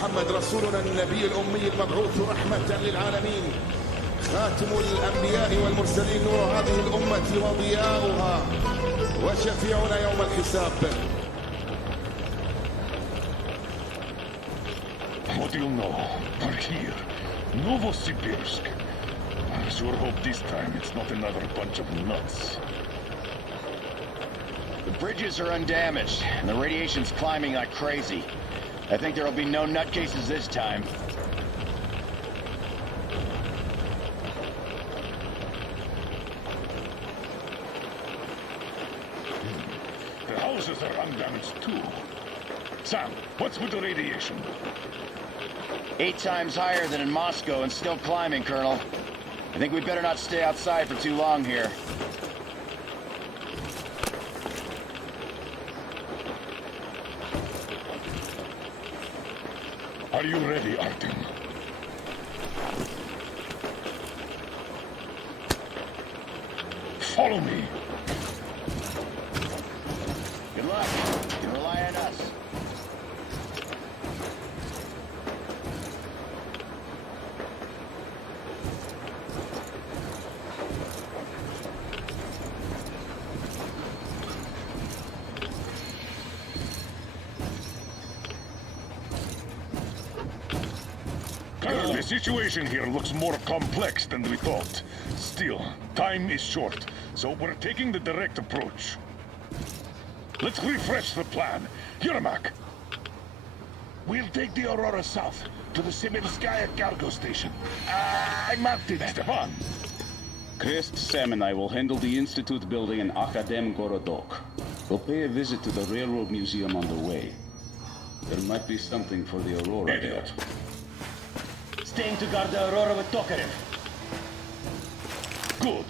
محمد رسولنا النبي الأمي المبعوث رحمة للعالمين، خاتم الأنبياء والمرسلين، نور هذه الأمة وضياؤها وشفيعنا يوم الحساب. What do you know? We're here. Novosibirsk. I sure hope this time it's not another bunch of nuts. The bridges are undamaged, and the radiation's climbing like crazy. I think there'll be no nutcases this time. The houses are undamaged too. Sam, what's with the radiation? 8 times higher than in Moscow and still climbing, Colonel. I think we'd better not stay outside for too long here. Are you ready, Artyom? Follow me. Good luck. You can rely on us. Colonel, the situation here looks more complex than we thought. Still, time is short, so we're taking the direct approach. Let's refresh the plan. Yermak! We'll take the Aurora south to the Simirskaya cargo station. I marked it, Stepan. Krist, Sam, and I will handle the Institute building in Akadem Gorodok. We'll pay a visit to the Railroad Museum on the way. There might be something for the Aurora Idiot. there. Staying to guard the Aurora with Tokarev. Good.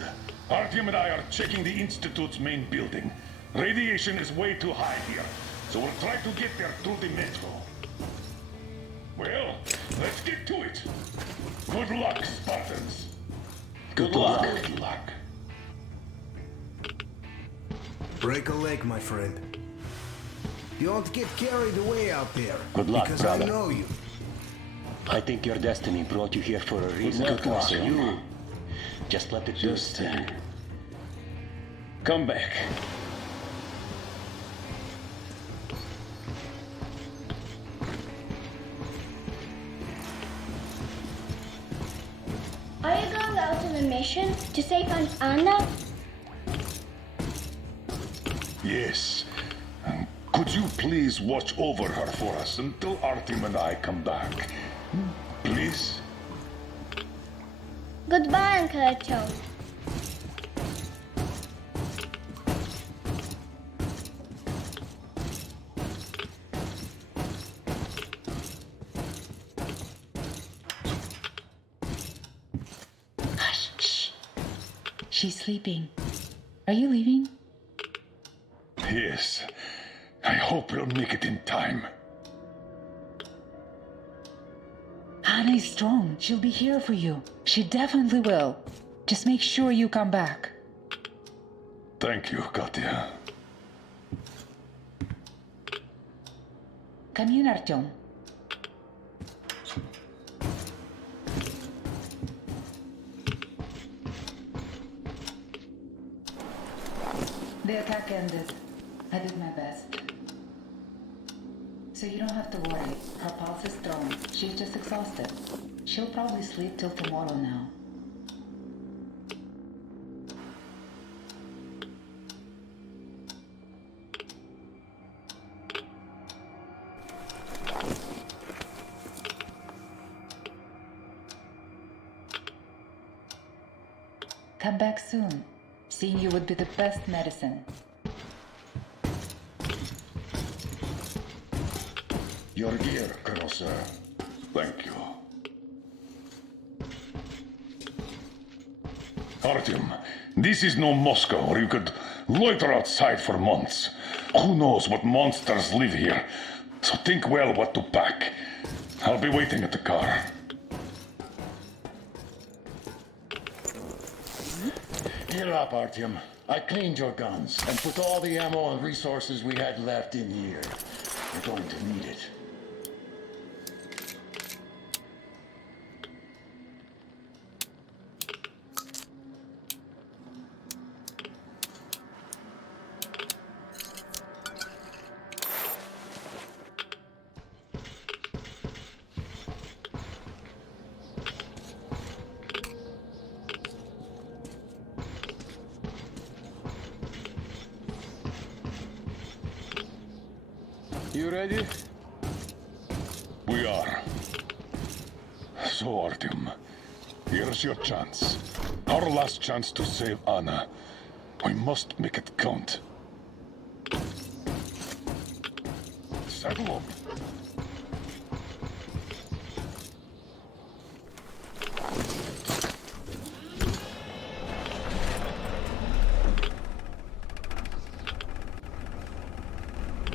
Artyom and I are checking the Institute's main building. Radiation is way too high here, so we'll try to get there through the metro. Well, let's get to it. Good luck, Spartans. Good luck. Good luck. Break a leg, my friend. You don't get carried away out there. Good luck, because brother. I know you. I think your destiny brought you here for a reason. luck, Artyom. You just let it do its Just thing. come back. Are you going out on a mission to save Aunt Anna? Yes. And could you please watch over her for us until Artyom and I come back? Please? Goodbye, Uncle Artyom. Hush, shh. She's sleeping. Are you leaving? Yes. I hope we'll make it in time. Anna is strong. She'll be here for you. She definitely will. Just make sure you come back. Thank you, Katya. Come in, Artyom. The attack ended. I did my best. So you don't have to worry. Her pulse is strong. She's just exhausted. She'll probably sleep till tomorrow now. Come back soon. Seeing you would be the best medicine. Your gear, Colonel Sir. Thank you. Artyom, this is no Moscow where you could loiter outside for months. Who knows what monsters live here? So think well what to pack. I'll be waiting at the car. Gear up, Artyom. I cleaned your guns and put all the ammo and resources we had left in here. We're going to need it. You ready? We are. So, Artyom, here's your chance. Our last chance to save Anna. We must make it count. Saddle up.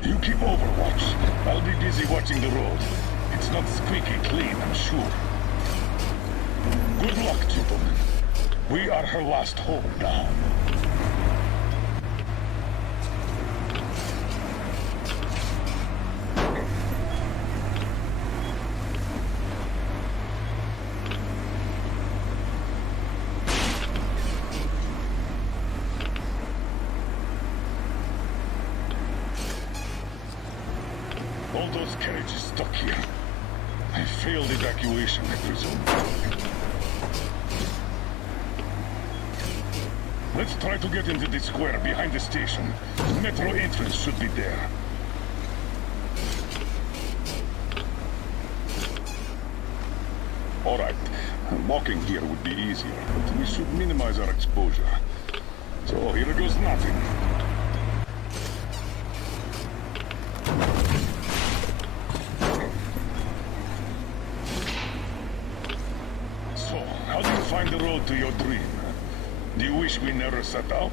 You keep overwatch. I'll be busy watching the road. It's not squeaky clean, I'm sure. Good luck, gentlemen. We are her last hope now. All those carriages stuck here. I failed evacuation, I presume. Let's try to get into the square behind the station. The metro entrance should be there. All right. Walking here would be easier, but we should minimize our exposure. So here goes nothing. So, how do you find the road to your dream? Do you wish we never set out?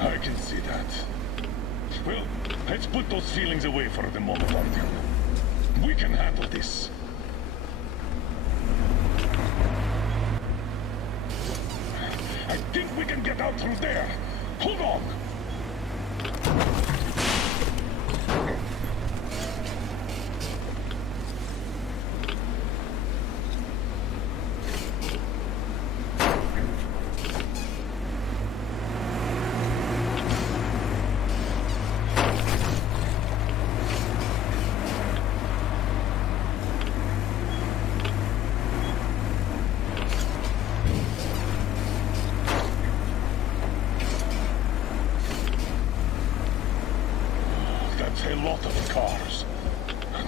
I can see that. Well, let's put those feelings away for the moment, Artyom. We can handle this. I think we can get out through there. Hold on. A lot of cars.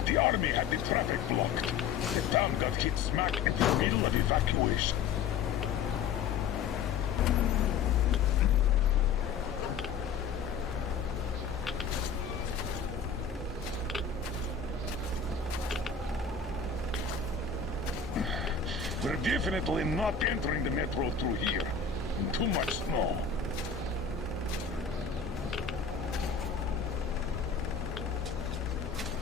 The army had the traffic blocked. The town got hit smack in the middle of evacuation. We're definitely not entering the metro through here. Too much snow.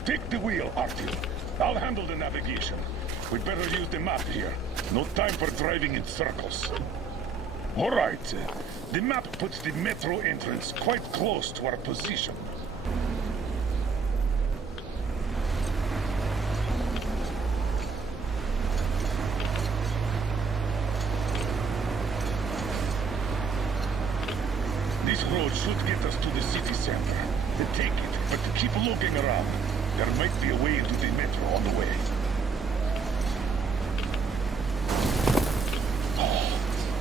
Take the wheel, Artyom. I'll handle the navigation. We'd better use the map here. No time for driving in circles. All right. The map puts the metro entrance quite close to our position. This road should get us to the city center. Take it, but keep looking around. There might be a way into the metro on the way. Oh,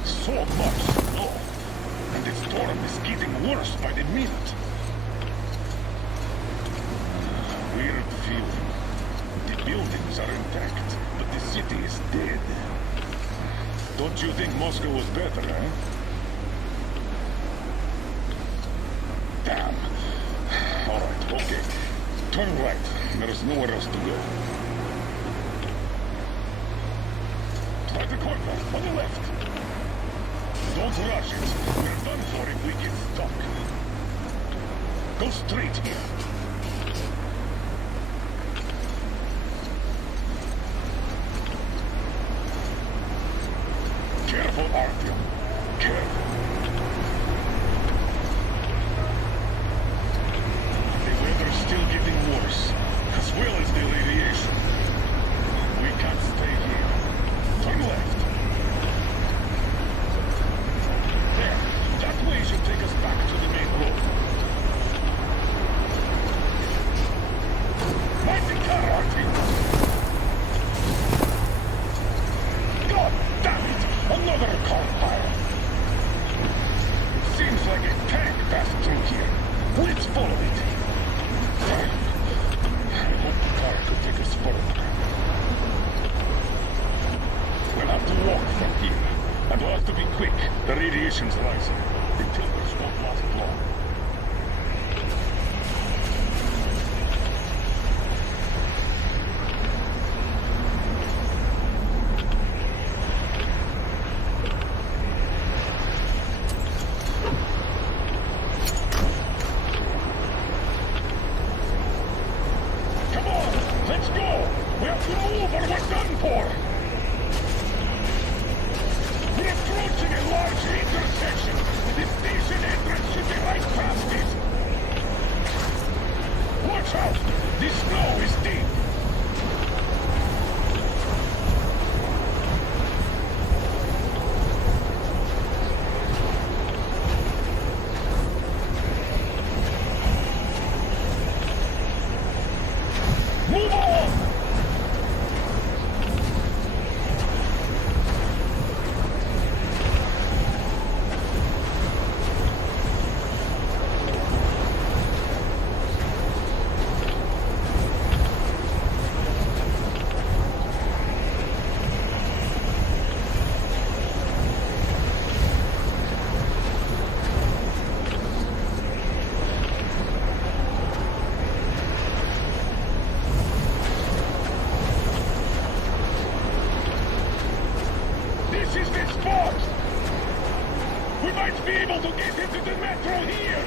so much snow. And the storm is getting worse by the minute. Weird feeling. The buildings are intact, but the city is dead. Don't you think Moscow was better, eh? Damn. All right, okay. Turn right. There's nowhere else to go. Try the corner, on the left. Don't rush it. We're done for if we get stuck. Go straight here. Careful, Artyom. Careful. Still getting worse, as well as the radiation. We can't stay here. Turn left. There. That way should take us back to the main road. Mighty car, Artyom! God damn it! Another car pile! from here. And we'll have to be quick. The radiation's rising. The tilters won't last long. Come on, let's go! We have to move or we're done for! We're approaching a large intersection. The station entrance should be right past it. Watch out! The snow is deep. Move on! This is the spot! We might be able to get into the metro here!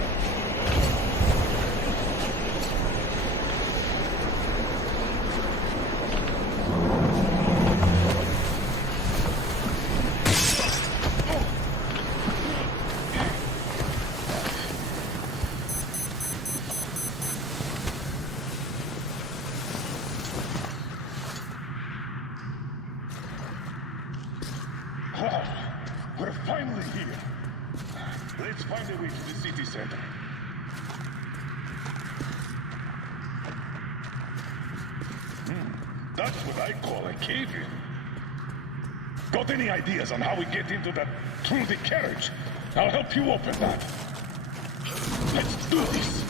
We're finally here. Let's find a way to the city center. That's what I call a cave-in. Got any ideas on how we get into that through the carriage? I'll help you open that. Let's do this.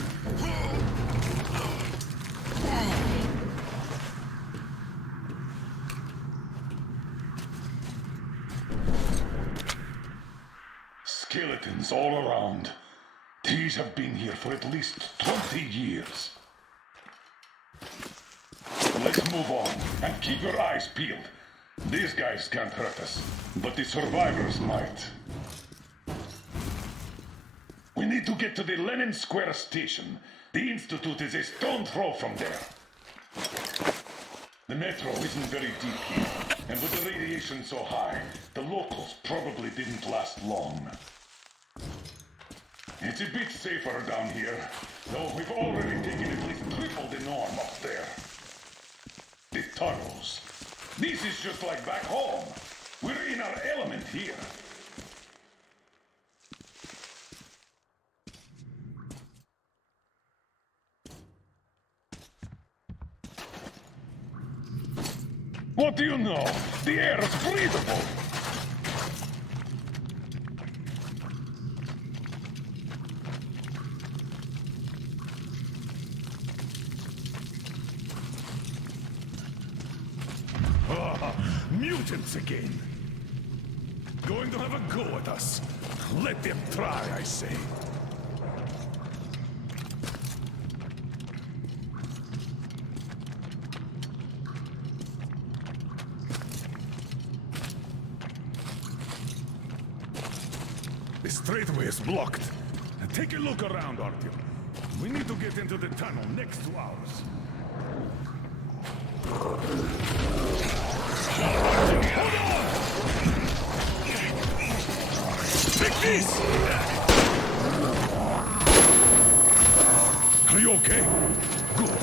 Skeletons all around. These have been here for at least 20 years. Let's move on, and keep your eyes peeled. These guys can't hurt us, but the survivors might. We need to get to the Lenin Square station. The Institute is a stone's throw from there. The metro isn't very deep here, and with the radiation so high, the locals probably didn't last long. It's a bit safer down here, though we've already taken at least triple the norm up there. The tunnels. This is just like back home. We're in our element here. What do you know? The air is breathable. Mutants again. Going to have a go at us. Let them try, I say. The straightway is blocked. Take a look around, Artyom. We need to get into the tunnel next to ours. Take this! Are you okay? Good.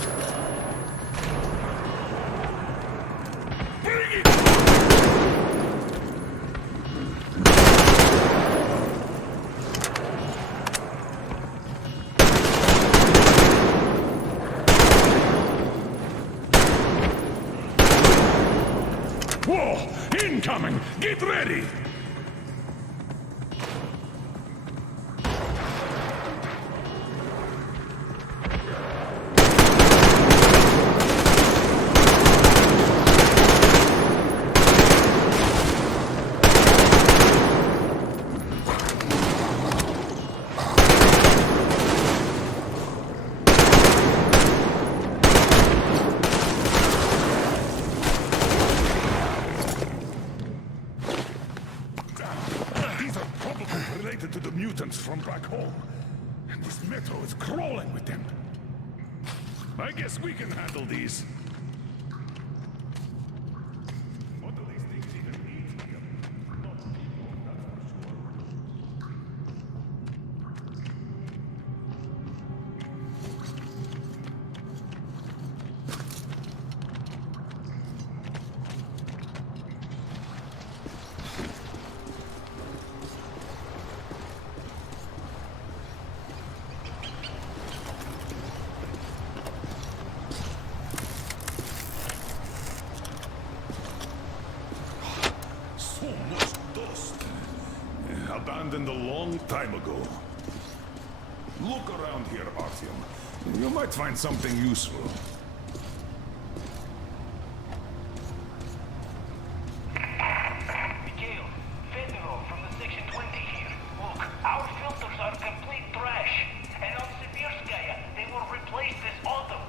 Bring it! Whoa! Incoming! Get ready! mutants from back home. And this metro is crawling with them. I guess we can handle these. What do these things even eat here? Not people, that's for sure. So much dust. Abandoned a long time ago. Look around here, Artyom. You might find something useful. Mikhail, Fedorov from the Section 20 here. Look, our filters are complete trash. And on Sibirskaya, they will replace this autumn.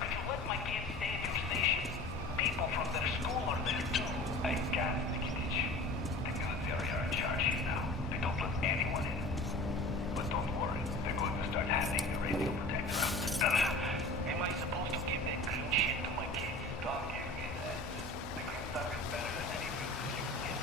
Could you let my kids stay at your station? People from their school are there too. I got it, Nikitich. The military are in charge here now. They don't let anyone in. But don't worry, they're going to start having the radio protector out. Am I supposed to give that green shit to my kids? Don't give me that. The green stuff is better than any filters you can get.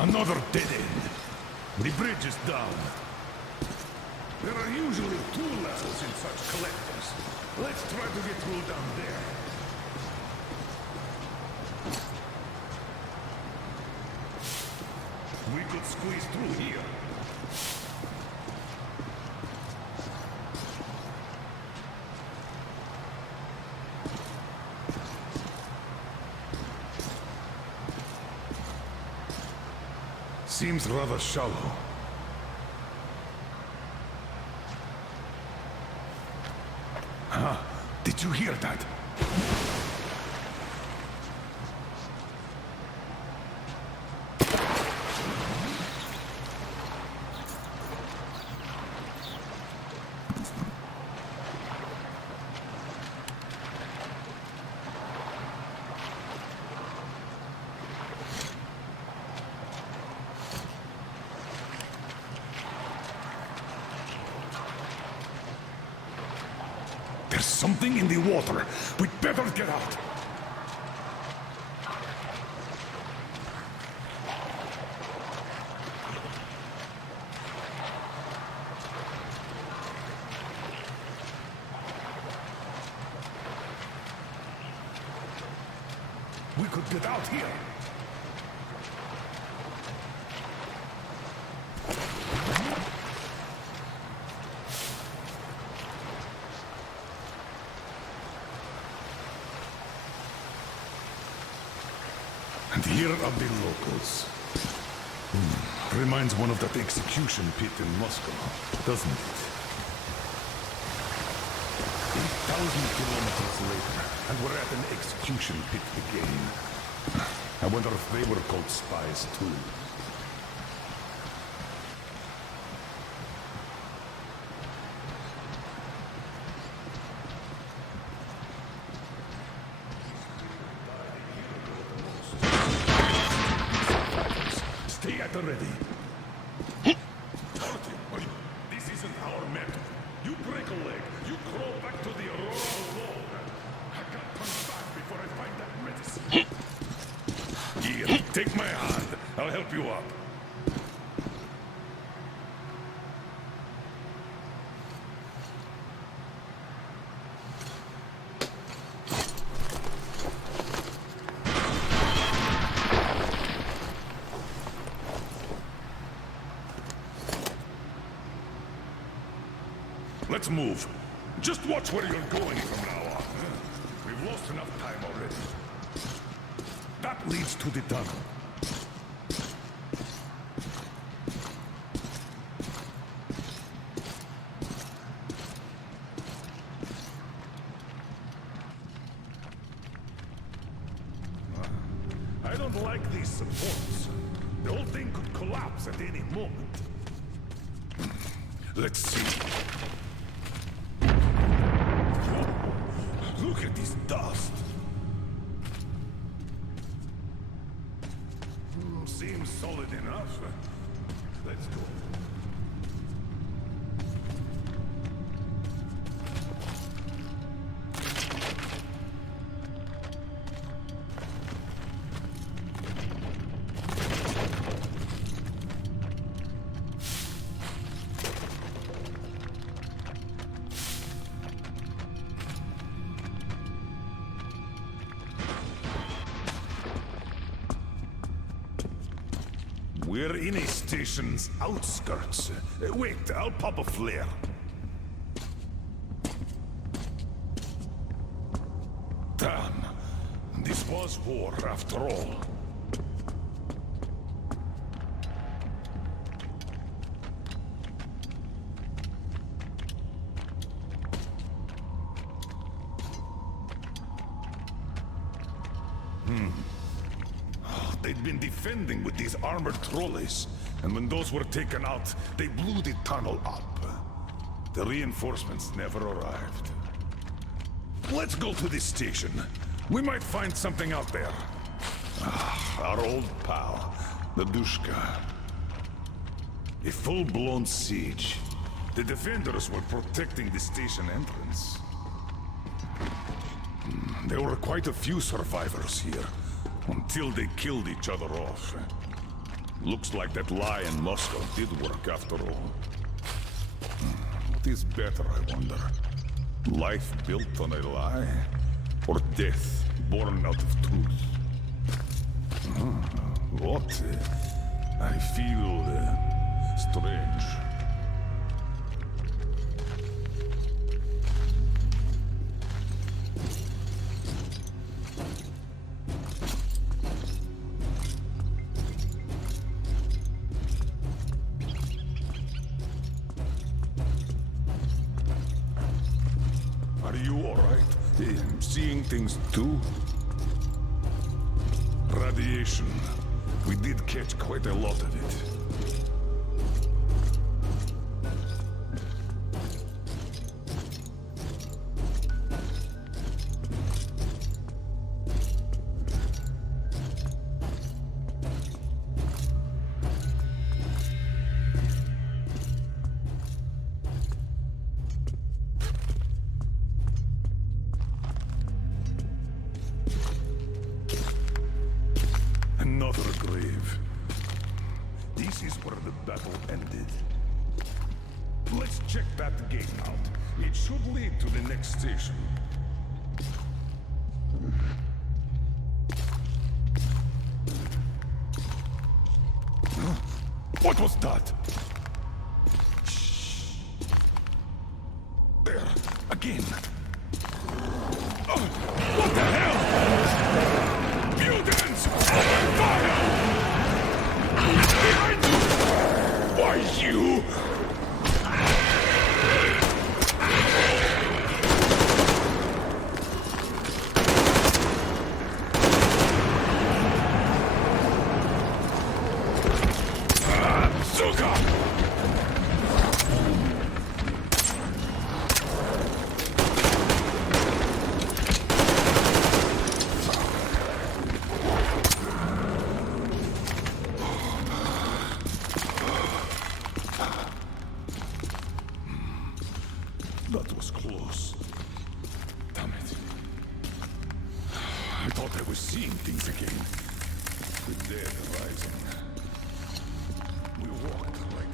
Another dead end. The bridge is down. There are usually 2 levels in such collectors. Let's try to get through down there. We could squeeze through here. Seems rather shallow. Huh? Did you hear that? There's something in the water. We'd better get out. We could get out here. And here are the locals. Reminds one of that execution pit in Moscow, doesn't it? 8,000 kilometers later, and we're at an execution pit again. I wonder if they were called spies too. Stay at the ready. This isn't our method. You break a leg, you crawl back to the Aurora wall. I can't come back before I find that medicine. Here, take my hand. I'll help you up. Let's move. Just watch where you're going from now on. We've lost enough time already. That leads to the tunnel. I don't like these supports. The whole thing could collapse at any moment. Let's see. Look at this dust. Seems solid enough. Let's go. We're in a station's outskirts. Wait, I'll pop a flare. Damn. This was war after all. They'd been defending with these armored trolleys, and when those were taken out, they blew the tunnel up. The reinforcements never arrived. Let's go to this station. We might find something out there. Our old pal, Nadushka. A full-blown siege. The defenders were protecting the station entrance. There were quite a few survivors here. Until they killed each other off. Looks like that lie in Moscow did work after all. What is better, I wonder? Life built on a lie? Or death born out of truth? What? I feel strange. Are you alright? Seeing things too? Radiation. We did catch quite a lot of it. Another grave. This is where the battle ended. Let's check that gate out. It should lead to the next station. What was that? Shh. There, again. What the hell? Mutants! Open fire! Behind you! Why, you? Suka! That was close. Damn it. I thought I was seeing things again. The dead rising. We walked like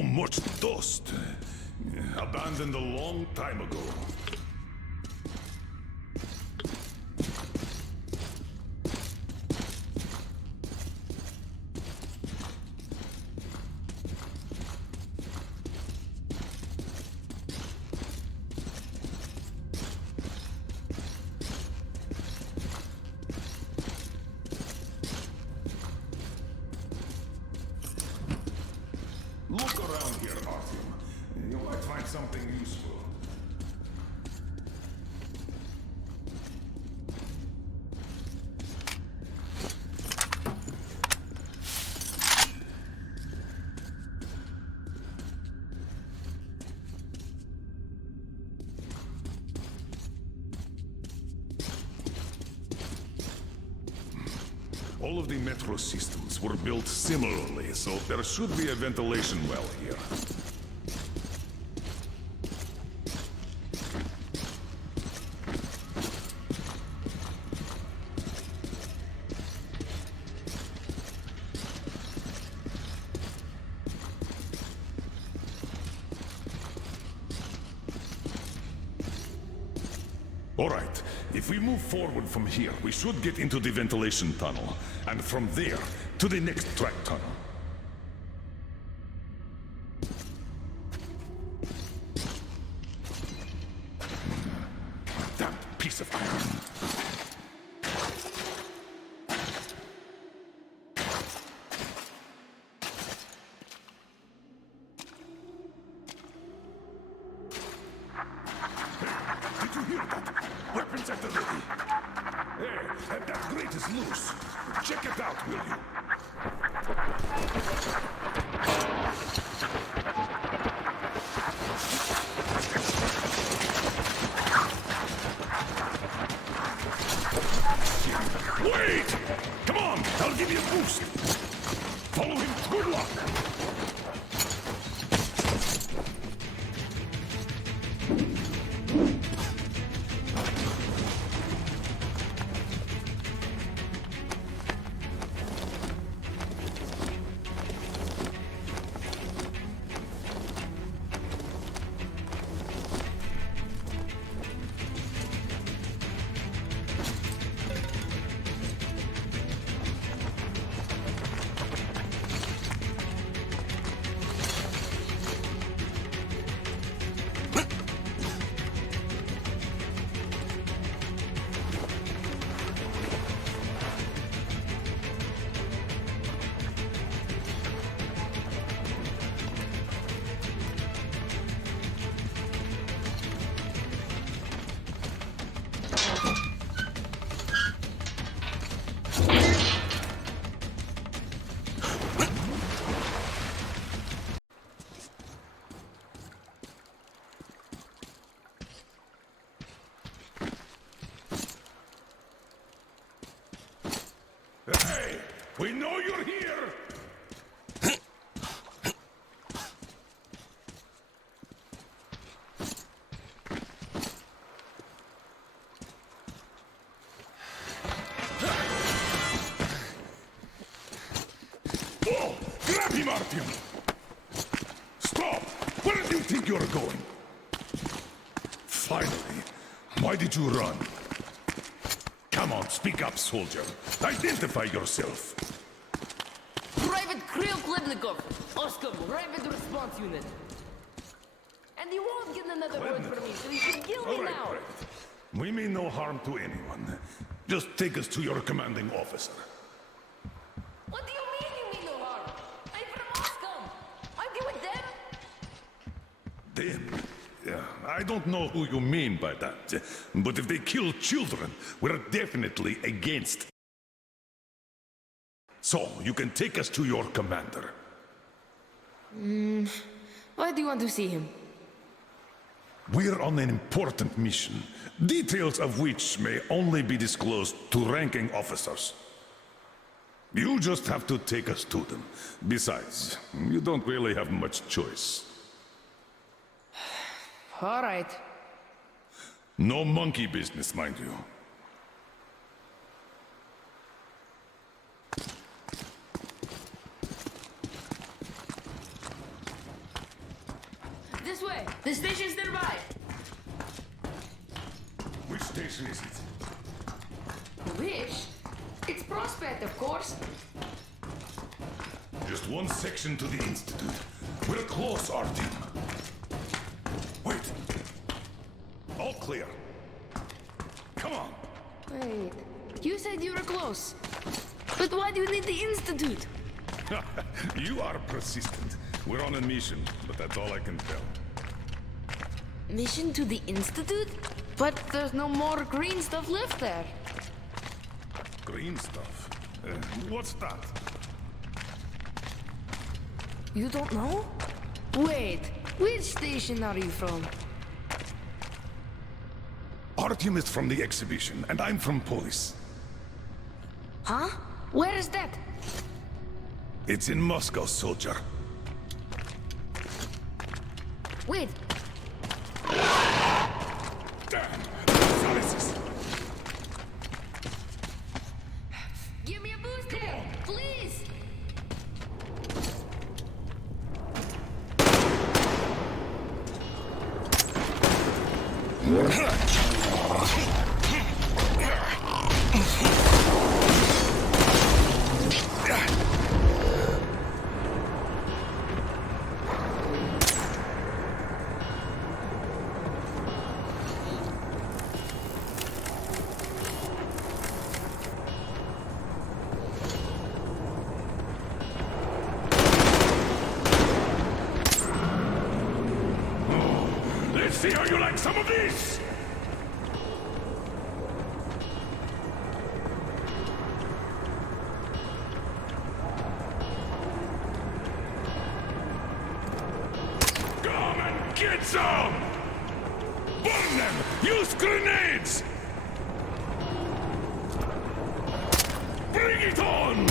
So much dust. Abandoned a long time ago. Look around here, Artyom. You might find something useful. All of the metro systems were built similarly, so there should be a ventilation well here. All right, if we move forward from here, we should get into the ventilation tunnel, and from there, to the next track tunnel. Damn piece of iron. Did you hear that? Weapons at the ready. Hey, and that grate is loose. Check it out, will you? Wait! Come on, I'll give you a boost. Follow him. Good luck. Hey, we know you're here! Oh, grab him, Artyom! Stop! Where do you think you're going? Finally, why did you run? Come on, speak up, soldier. Identify yourself. Private Kirill Klebnikov, Oscom, Rapid Response Unit. And you won't get another word from me, so you can kill me All right, now. Private. We mean no harm to anyone. Just take us to your commanding officer. What do you mean you mean no harm? I'm from Oscom. Aren't you with them? Them? Yeah, I don't know who you mean by that. But if they kill children, we're definitely against. So, you can take us to your commander. Why do you want to see him? We're on an important mission, details of which may only be disclosed to ranking officers. You just have to take us to them. Besides, you don't really have much choice. All right. No monkey business, mind you. this way. The station's nearby. Which station is it? Which? It's Prospect, of course. Just one section to the Institute. We're close, Artyom. Wait. All clear. Come on. Wait, you said you were close. But why do you need the Institute? You are persistent. We're on a mission, but that's all I can tell. Mission to the Institute? But there's no more green stuff left there. Green stuff? What's that? You don't know? Wait, which station are you from? Artyom is from the exhibition, and I'm from Polis. Huh? Where is that? It's in Moscow, soldier. Wait. Damn! Analysis. Give me a boost here, please! Let's see how you like some of this! Come and get some! Burn them! Use grenades! Bring it on!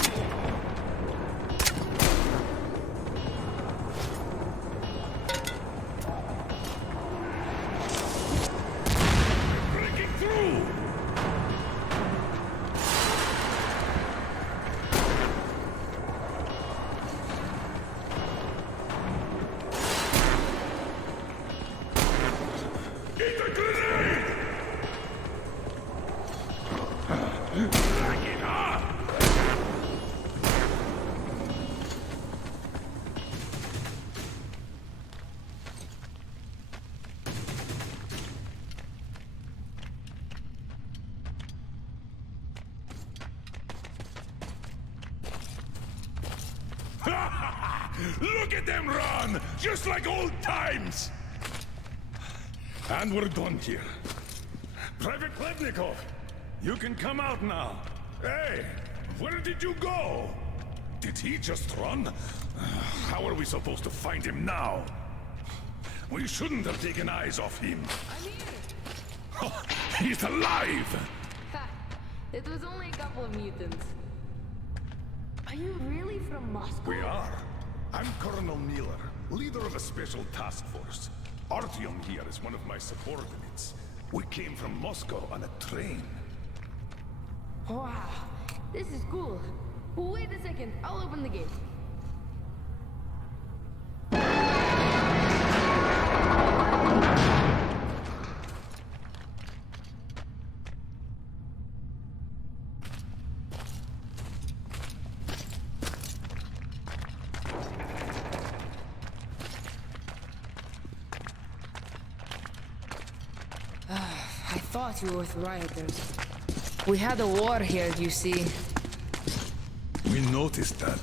Breaking through! Get the grenade! Back it up! Look at them run! Just like old times! And we're done here. Private Khlebnikov, you can come out now. Hey, where did you go? Did he just run? How are we supposed to find him now? We shouldn't have taken eyes off him. I'm here! Oh, he's alive! Ha! It was only a couple of mutants. Are you really from Moscow? We are. I'm Colonel Miller, leader of a special task force. Artyom here is one of my subordinates. We came from Moscow on a train. Wow, this is cool. Wait a second, I'll open the gate. I thought you were with rioters. We had a war here, you see. We noticed that.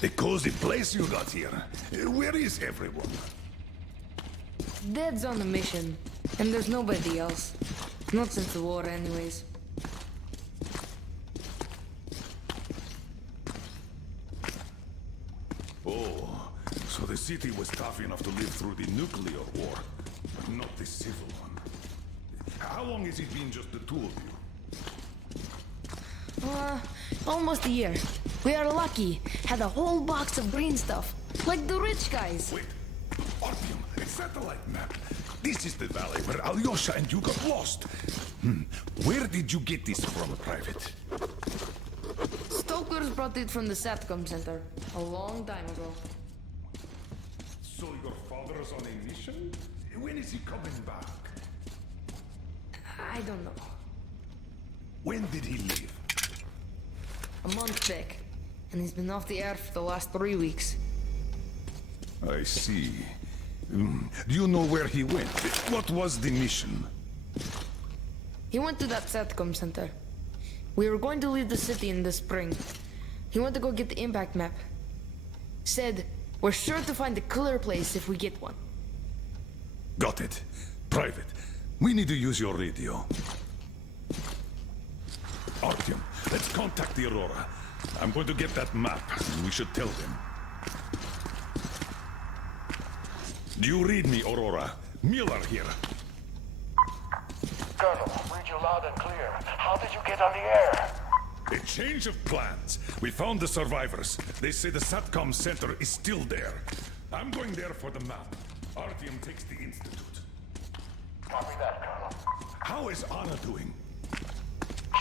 The cozy place you got here. Where is everyone? Dead's on a mission, and there's nobody else. Not since the war, anyways. Oh, so the city was tough enough to live through the nuclear war, but not the civil one. How long has it been just the two of you? Almost a year. We are lucky. Had a whole box of green stuff. Like the rich guys. Wait, Artyom, a satellite map. This is the valley where Alyosha and you got lost. Where did you get this from, Private? Stokers brought it from the SATCOM center a long time ago. So your father's on a mission? When is he coming back? I don't know. When did he leave? A month back. And he's been off the air for the last 3 weeks. I see. Do you know where he went? What was the mission? He went to that SATCOM center. We were going to leave the city in the spring. He went to go get the impact map. Said, we're sure to find a clear place if we get one. Got it. Private, we need to use your radio. Artyom, let's contact the Aurora. I'm going to get that map. We should tell them. Do you read me, Aurora? Miller here. Colonel, read you loud and clear. How did you get on the air? A change of plans. We found the survivors. They say the SATCOM center is still there. I'm going there for the map. Artyom takes the Institute. Copy that, Colonel. How is Anna doing?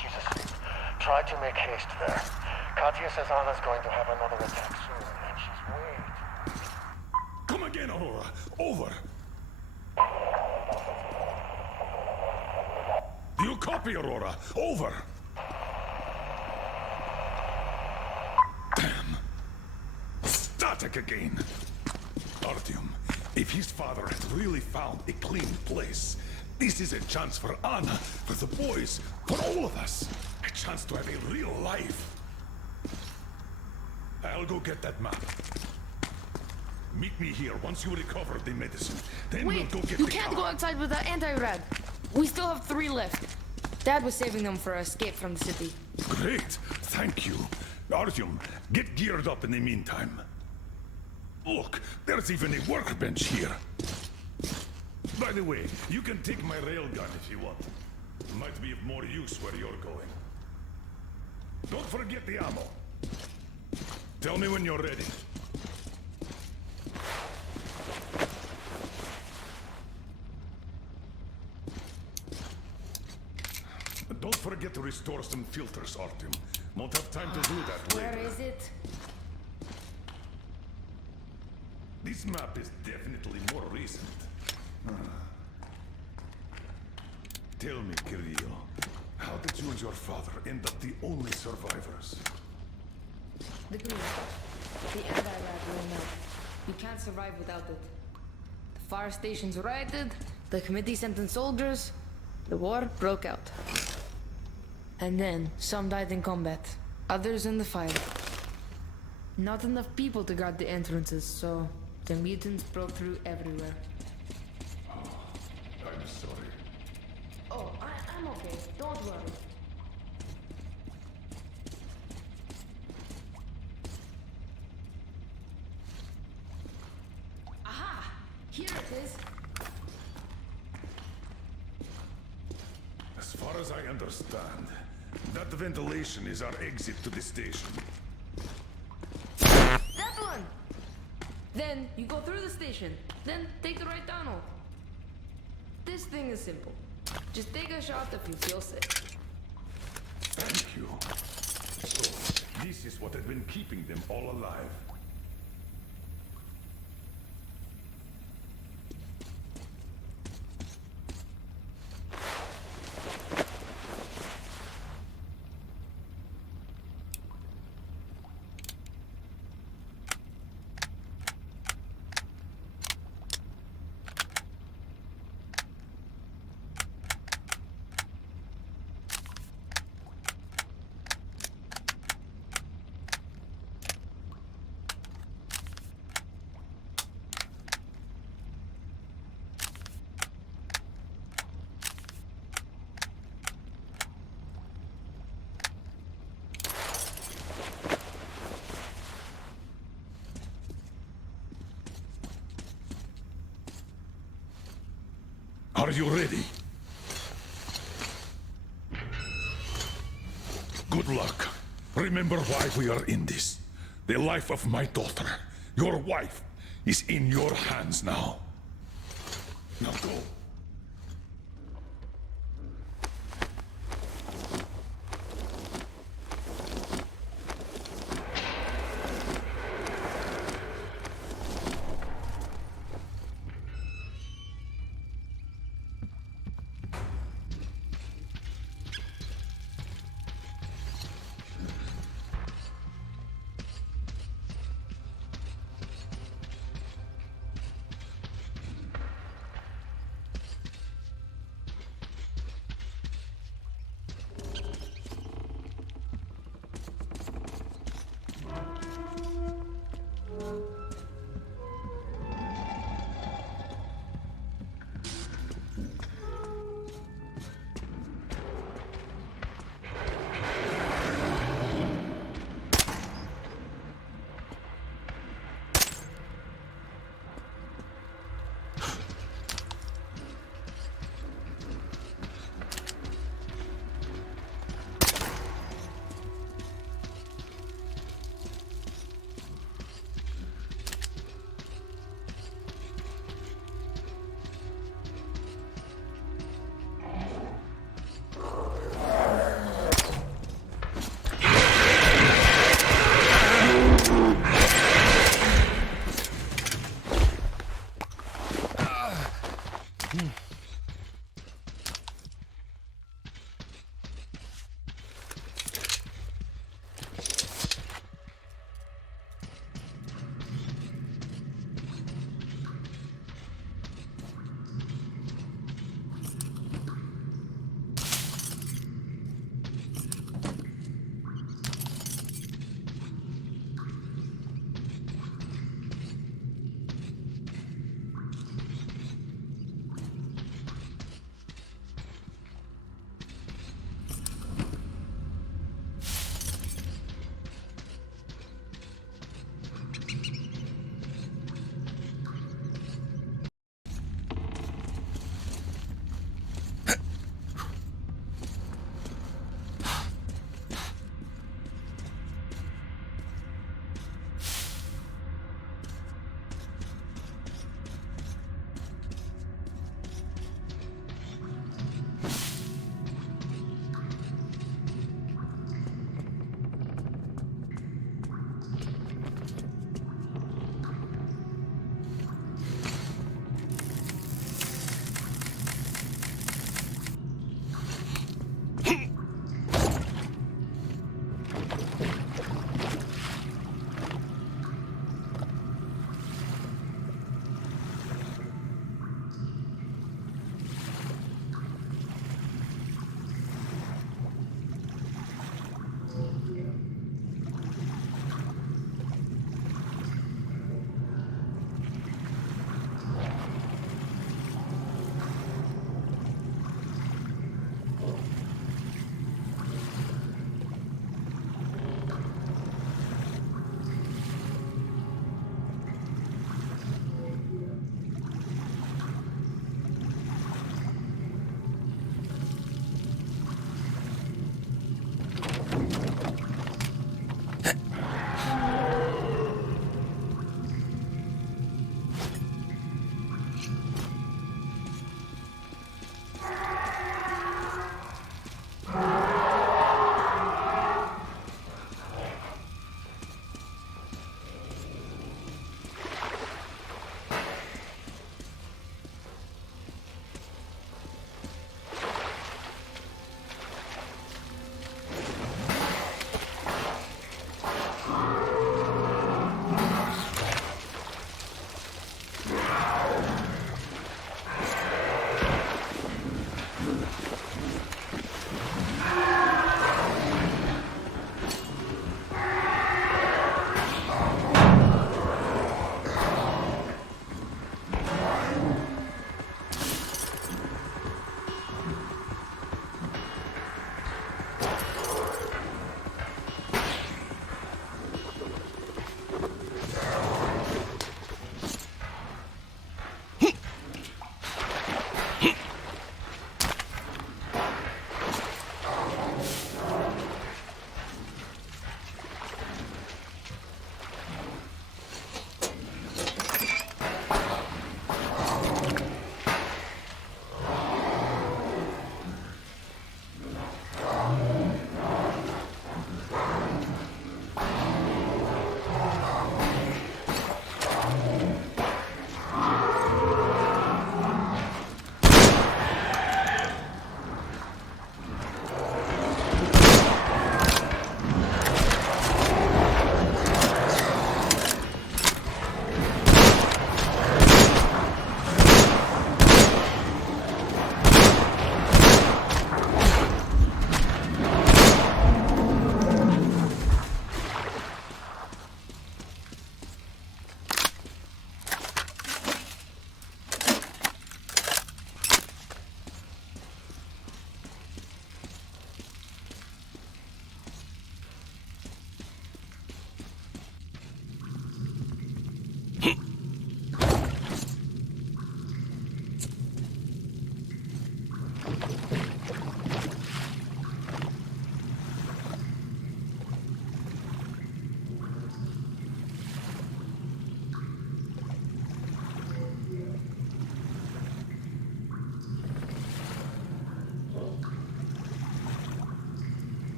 She's asleep. Try to make haste there. Katya says Anna's going to have another attack soon, and she's way too... Come again, Aurora. Over. Do you copy, Aurora? Over. Damn. Static again. Artyom, if his father has really found a clean place, this is a chance for Anna, for the boys, for all of us. A chance to have a real life. I'll go get that map. Meet me here once you recover the medicine. Then Wait, we'll go get you the can't car. go outside with the anti-rad. We still have 3 left. Dad was saving them for our escape from the city. Great, thank you. Artyom, get geared up in the meantime. Look, there's even a workbench here. By the way, you can take my railgun if you want. Might be of more use where you're going. Don't forget the ammo. Tell me when you're ready. Don't forget to restore some filters, Artyom. Won't have time to do that later. Where is it? This map is definitely more recent. Tell me, Kirill, how did you and your father end up the only survivors? The green stuff. The anti-rad ran out. We can't survive without it. The fire stations rioted, the committee sent in soldiers, the war broke out. And then, some died in combat, others in the fire. Not enough people to guard the entrances, so the mutants broke through everywhere. I'm sorry. Oh, I'm okay. Don't worry. Aha! Here it is. As far as I understand, that ventilation is our exit to the station. That one! Then you go through the station, then take the right tunnel. This thing is simple. Just take a shot if you feel sick. Thank you. So, this is what had been keeping them all alive. Are you ready? Good luck. Remember why we are in this. The life of my daughter, your wife, is in your hands now. Now go.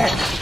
there!